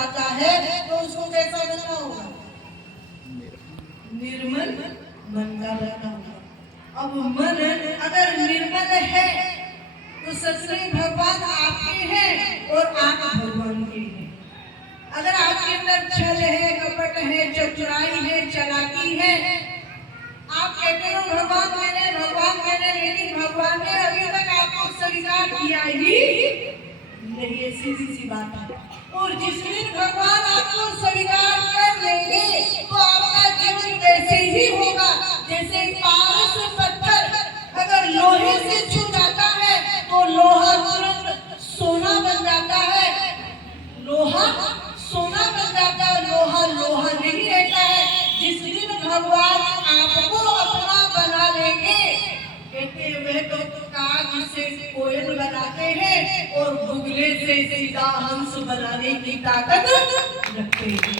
चाहता है तो उसको कैसा बनना होगा? निर्मल मन का बनना होगा। अब मन अगर निर्मल है तो सच में भगवान आपके हैं और आप भगवान के हैं। अगर आपके अंदर छल है, कपट है, चतुराई है, चालाकी है, आप कहते हो भगवान मैंने, लेकिन भगवान ने अभी तक आपको स्वीकार किया ही नहीं है, सीधी सी बात है। और जिस दिन भगवान आपको स्वीकार कर लेंगे तो आपका जीवन वैसे ही होगा जैसे पारस पत्थर अगर लोहे से छू जाता है तो लोहा तुरंत सोना बन जाता है, लोहा सोना बन जाता है, लोहा लोहा नहीं रहता है। जिस दिन भगवान आपको अपना बना लेंगे, कहते हुए तो काग से कोयल बनाते हैं और बुगले से सीधा हंस बनाने की ताकत रखते हैं।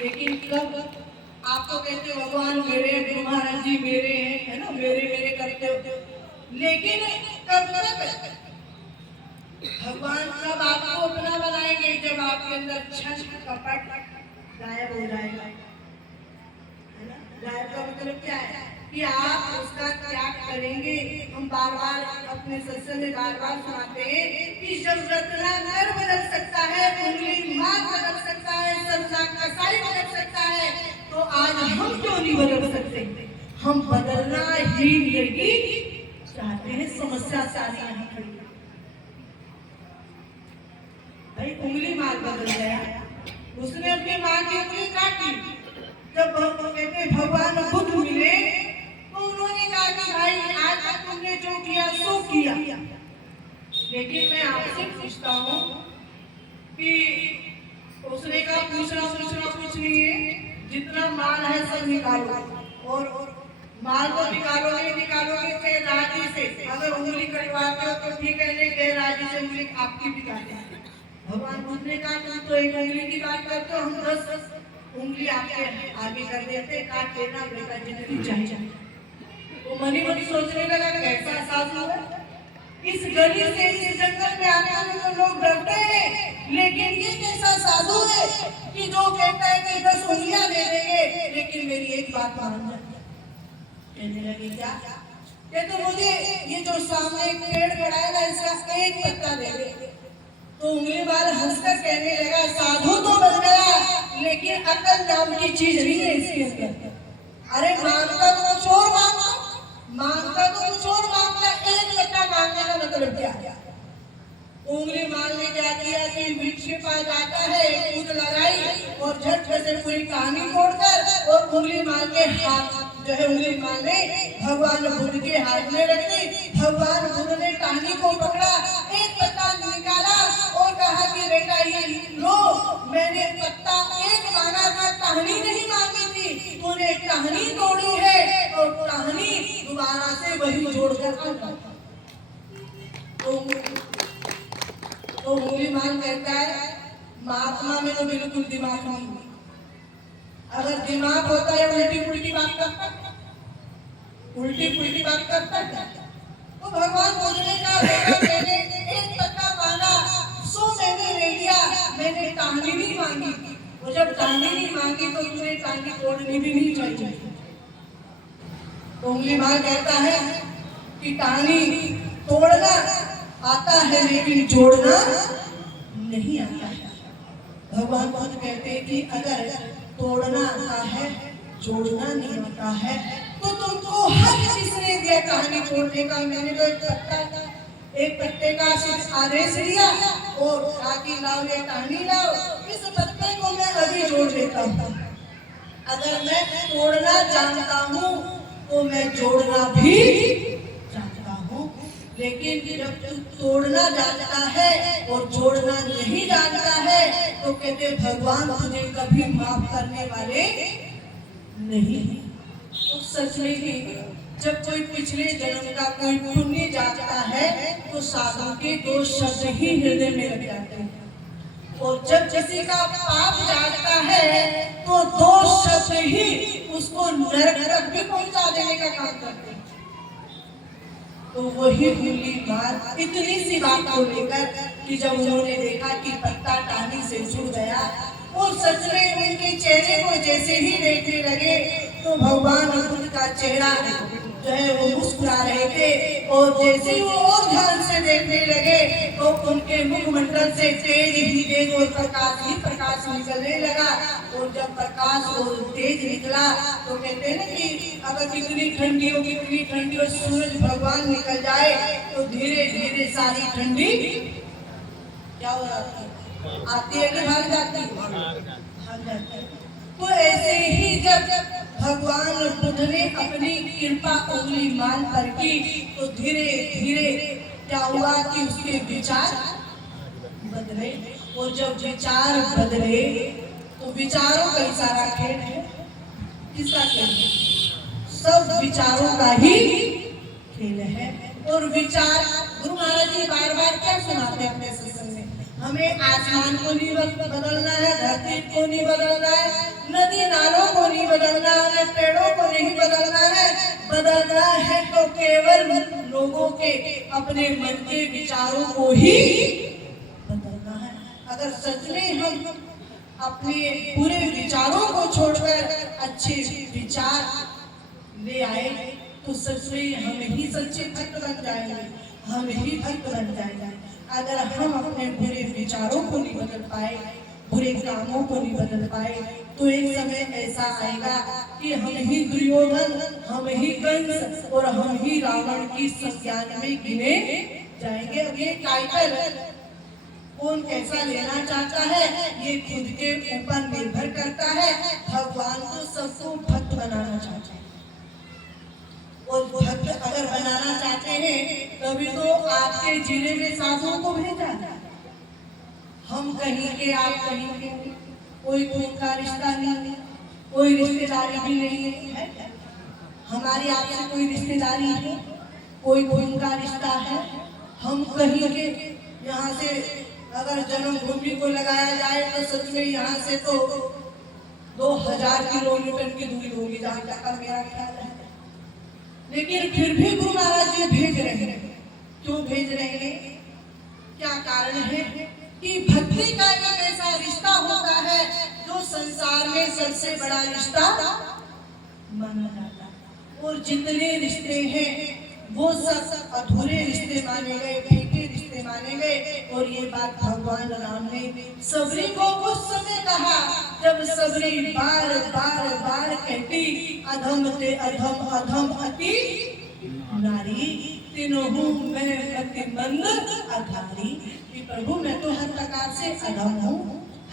लेकिन कब आपको कहते भगवान मेरे, गुरु महाराज जी मेरे हैं, है ना, मेरे मेरे करते हो, लेकिन कब तक भगवान कब आपको अपना बनाएंगे? जब आपके अंदर छल कपट गायब हो जाएगा, है ना। गायब का मतलब क्या है कि आप उसका त्याग करेंगे। हम बार बार अपने सत्संग में बार बार सुनाते हैं कि जब रत्ना नर बदल सकता है, उंगली मार बदल सकता है, सबसा कसाई बदल सकता है, तो आज हम क्यों नहीं बदल सकते? हम बदलना ही नहीं चाहते हैं। समस्या सारी यहाँ खड़ी है भाई। उंगली मार बदल गया, उसने अपनी माँ की उंगली काटी। जब कहते भगवान बुद्ध मिले तो उन्होंने कहा कि भाई आज तक तुमने जो किया सो किया, लेकिन मैं आपसे पूछता हूँ कि उसने कहा पूछना कुछ नहीं है, जितना माल है सब निकालो, और माल को निकालोगे चाहे राजी से, अगर उंगली कटवाते हो तो ठीक है, नहीं गए राजी से उंगली आपकी भी काटे। भगवान बुद्ध ने कहा तुम तो एक उंगली की बात करते हो, हम 10 उंगली आपके आगे कर देते, काट लेना बेटा जितनी चाहिए। वो मनी सोचने लगा कैसा साधु है, इस गली से इस जंगल में आने में तो लोग डरते हैं, लेकिन ये कैसा साधु है कि जो कहता है कि 10 उंगलियां दे देंगे लेकिन मेरी एक बात मान जाए। कहने लगी क्या? कहते मुझे ये जो सामने एक पेड़ खड़ा है ना, इसका एक पत्ता दे दे। तो उंगली वाला हंसकर कहने लगा साधु तो बन गया, लेकिन अकल नाम की चीज नहीं है इसके अंदर। अरे मांगता तो कुछ और मांगता, एक लट्टा मांगने का मतलब क्या? उंगली मार ने क्या किया कि वृक्ष के पास जाता है, कूद लगाई और झटके से पूरी कहानी तोड़कर और उंगली मार के हाथ जो है उंगली मार ने भगवान बुद्ध के हाथ में रख दी। भगवान बुद्ध ने कहानी को पकड़ा, एक पत्ता निकाला और कहा कि बेटा ये लो, मैंने पत्ता एक मांगा था, कहानी नहीं मांगी थी, तूने कहानी तोड़ी है और कहानी दोबारा से वही जोड़कर तो मुसलमान कहता है महात्मा में तो बिल्कुल दिमाग नहीं। अगर दिमाग होता है उल्टी पुल्टी बात करता, तो भगवान बोलने का मैंने एक पत्ता मांगा, 100 मैंने ले लिया, मैंने टांगी नहीं मांगी। और जब टांगी नहीं मांगी तो तुझे टांगी तोड़नी भी नहीं चाहिए। तो मुसलमान कहता है कि टांगी तोड़ना आता है लेकिन जोड़ना नहीं आता है। भगवान बुद्ध कहते हैं कि अगर तोड़ना आता है जोड़ना नहीं आता है तो तुमको हर किसने दिया कहानी तोड़ने का? मैंने तो एक पत्ते का सिर्फ आदेश दिया और आगे लाओ या कहानी लाओ, इस पत्ते को मैं अभी जोड़ देता हूँ। अगर मैं तोड़ना जानता हूँ तो मैं जोड़ना भी जानता हूँ, लेकिन जब तू तोड़ना जानता है और जोड़ना नहीं जानता है तो कहते भगवान तुझे कभी माफ करने वाले नहीं। तो सच में ही जब कोई पिछले जन्म का कोई पुण्य जाता है तो साधु के 2 शब्द ही हृदय में लग जाते हैं, और जब किसी का पाप जाता है तो 2 शब्द ही उसको नरक तक भी पहुंचा देने का काम करते हैं। तो वही भूली माँ इतनी सी बात को लेकर कि जब उन्होंने देखा कि पत्ता टहनी से जुड़ गया और सच में उनके चेहरे को जैसे ही देखने लगे तो भगवान बुद्ध का चेहरा जो है वो मुस्कुरा रहे थे और जैसे ही वो और ध्यान से देखने लगे तो उनके मुखमंडल से तेज ही तेज और प्रकाश ही प्रकाश निकलने लगा। और जब प्रकाश और तेज निकला तो कहते हैं ना कि अगर कितनी ठंडी हो कितनी ठंडी और सूरज भगवान निकल जाए तो धीरे धीरे सारी ठंडी क्या हो जाती है, आती है कि भाग जाती है, भाग जाती है। तो ऐसे ही जब भगवान बुद्ध ने अपनी कृपा उंगली मान पर की तो धीरे धीरे क्या हुआ कि उसके विचार बदले। और जब विचार बदले तो विचारों का ही सारा खेल है। किसका खेल है? सब विचारों का ही खेल है। और विचार गुरु महाराज जी बार बार क्या सुनाते हैं अपने सत्संग में, हमें आसमान को नहीं बदलना है, धरती को नहीं बदलना है, नदी नालों को नहीं बदलना है, पेड़ों को नहीं बदलना है। बदलना है तो केवल लोगों के अपने मन के विचारों को ही बदलना है। अगर सच में हम अपने पूरे विचारों को छोड़कर अच्छे विचार ले आए तो सच में हम ही सच्चे भक्त बन जाएंगे, हम ही भक्त बन जाएंगे। अगर हम अपने बुरे विचारों को नहीं बदल पाए, बुरे कामों को नहीं बदल पाए तो एक समय ऐसा आएगा कि हम ही दुर्योधन, हम ही कंस और हम ही रावण की संज्ञान में गिने जाएंगे। अब ये टाइटल कौन कैसा लेना चाहता है ये खुद के ऊपर निर्भर करता है। भगवान तो सबको भक्त बनाना चाहता है और भक्त अगर बनाना चाहते हैं तभी तो आपके जिले में साधुओं को भेजा। हम कहीं के आप कहीं के, कोई खून का रिश्ता नहीं, कोई रिश्तेदारी भी नहीं है, हमारी आपसे कोई रिश्तेदारी है, कोई खून का रिश्ता है। हम कहीं के, यहाँ से अगर जन्मभूमि को लगाया जाए तो सच में यहाँ से तो 2000 किलोमीटर की दूरी होगी जहाँ तक मेरा ख्याल है। लेकिन फिर भी गुरु महाराज जी भेज रहे हैं। क्यों भेज रहे हैं? क्या कारण है कि भक्ति का एक ऐसा रिश्ता होता है जो संसार में सबसे बड़ा रिश्ता माना जाता है। और जितने रिश्ते हैं वो सब अधूरे रिश्ते माने गए, फीके रिश्ते माने गए। और ये बात भगवान राम ने सबरी को उस समय कहा जब सबरी बार बार बार कहती अधम ते अधम अधम अति नारी तीनों मैं अति मंद अधारी। कि प्रभु मैं तो हर प्रकार से अधम हूँ,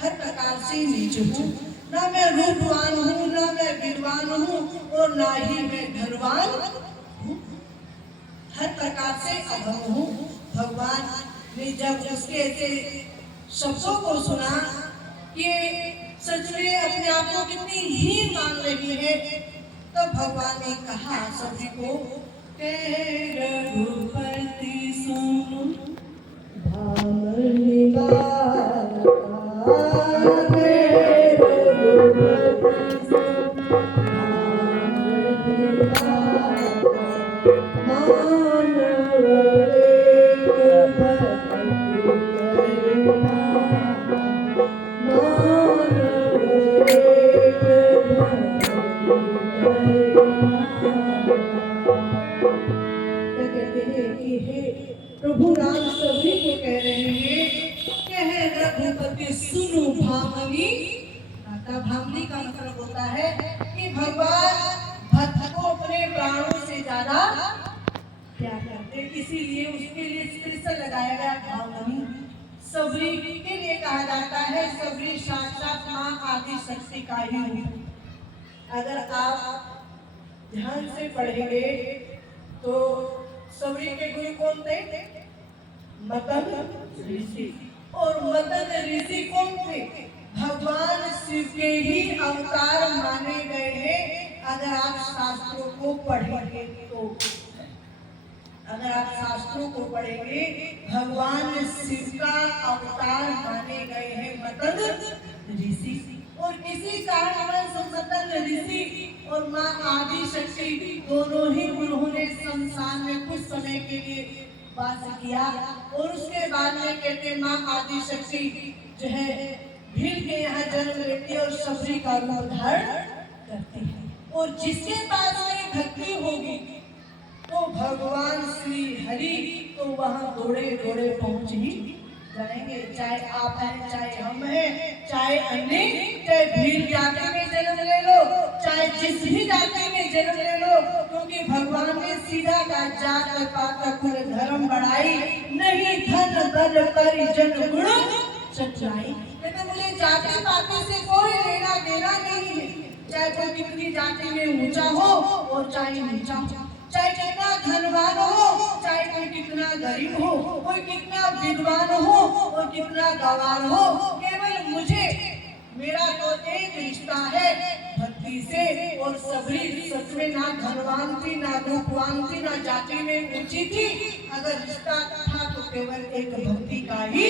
हर प्रकार से नीच हूँ, ना मैं रूपवान हूँ, ना मैं विद्वान हूँ और ना ही मैं धनवान हूँ, हर प्रकार से अधम हूँ। भगवान ने जब उसके ऐसे शब्दों को सुना कि सच में अपने आप को कितनी हीन मान रही है तो भगवान ने कहा सभी को रघुपति सुन भामनी बात प्रभु राम सभी को कह रहे हैं कह रघुपति सुनो भामनी। माता भामनी का मतलब होता है कि भगवान भक्त को अपने प्राणों से ज्यादा प्यार करते, इसीलिए उसके लिए स्पेशल लगाया गया भामनी। सबरी के लिए कहा जाता है सबरी साक्षात मां आदि शक्ति का ही रूप। अगर आप ध्यान से पढ़ेंगे तो सबरी के गुरु कौन थे? मतन ऋषि। और मतन ऋषि कौन थे? भगवान शिव के ही अवतार माने गए हैं। अगर आप शास्त्रों को पढ़ेंगे तो, अगर आप शास्त्रों को पढ़ेंगे भगवान शिव का अवतार माने गए हैं मतन ऋषि। और इसी कारण मतन ऋषि और माँ आदि शक्ति दोनों ही उन्होंने संसार में कुछ समय के लिए वास किया और उसके बाद में कहते माँ आदि शक्ति जो है भील के यहाँ जन्म लेती है और सबरी का रूप धारण करती है। और जिसके पास में भक्ति होगी तो भगवान श्री हरि तो वहाँ दौड़े दौड़े पहुंच ही जाएंगे। चाहे आप हैं, चाहे हम हैं, चाहे अन्य, चाहे भील जाति में जन्म ले लो, चाहे जिस भी जाति में जन्म ले लो, क्योंकि भगवान ने सीधा का जात पात कुल धर्म बढ़ाई, नहीं धन बल परिजन गुण सच्चाई। लेकिन मुझे जाति पाति से कोई लेना देना नहीं है। चाहे कोई कितनी जाति में ऊंचा हो और चाहे नीचा हो, चाहे कितना धनवान हो, चाहे कोई कितना गरीब हो, कोई कितना विद्वान हो और कितना गवार हो, केवल मुझे मेरा तो एक रिश्ता है भक्ति से। और सबरी सच में ना धनवान थी, ना रूपवान थी, ना जाति में ऊंची थी। अगर रिश्ता था तो केवल एक भक्ति का ही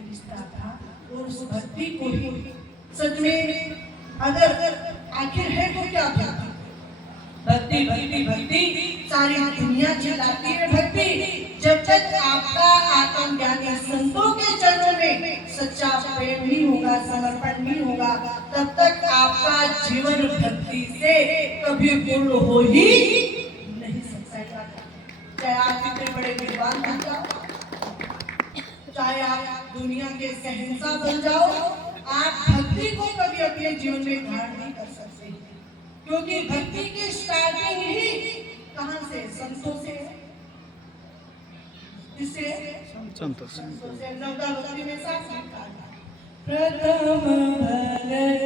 रिश्ता था और उस भक्ति को ही सच में अगर आखिर है तो क्या भक्ति? भक्ति भक्ति भक्ति सारी दुनिया चिल्लाती है भक्ति। जब तक आपका आत्म ज्ञानी संतों के चरणों में सच्चा प्रेम नहीं होगा, समर्पण नहीं होगा, तब तक आपका जीवन भक्ति से कभी पूर्ण हो ही नहीं सकता। चाहे आप कितने बड़े विद्वान बन जाओ, चाहे आप दुनिया के शहंशाह बन जाओ, आप भक्ति को कभी अपने जीवन में धारण नहीं कर सकते, क्योंकि भक्ति की स्टार्टिंग ही कहाँ से? संतों से। किससे? संतों से। नवदा भक्ति में साफ लिखा है, प्रथम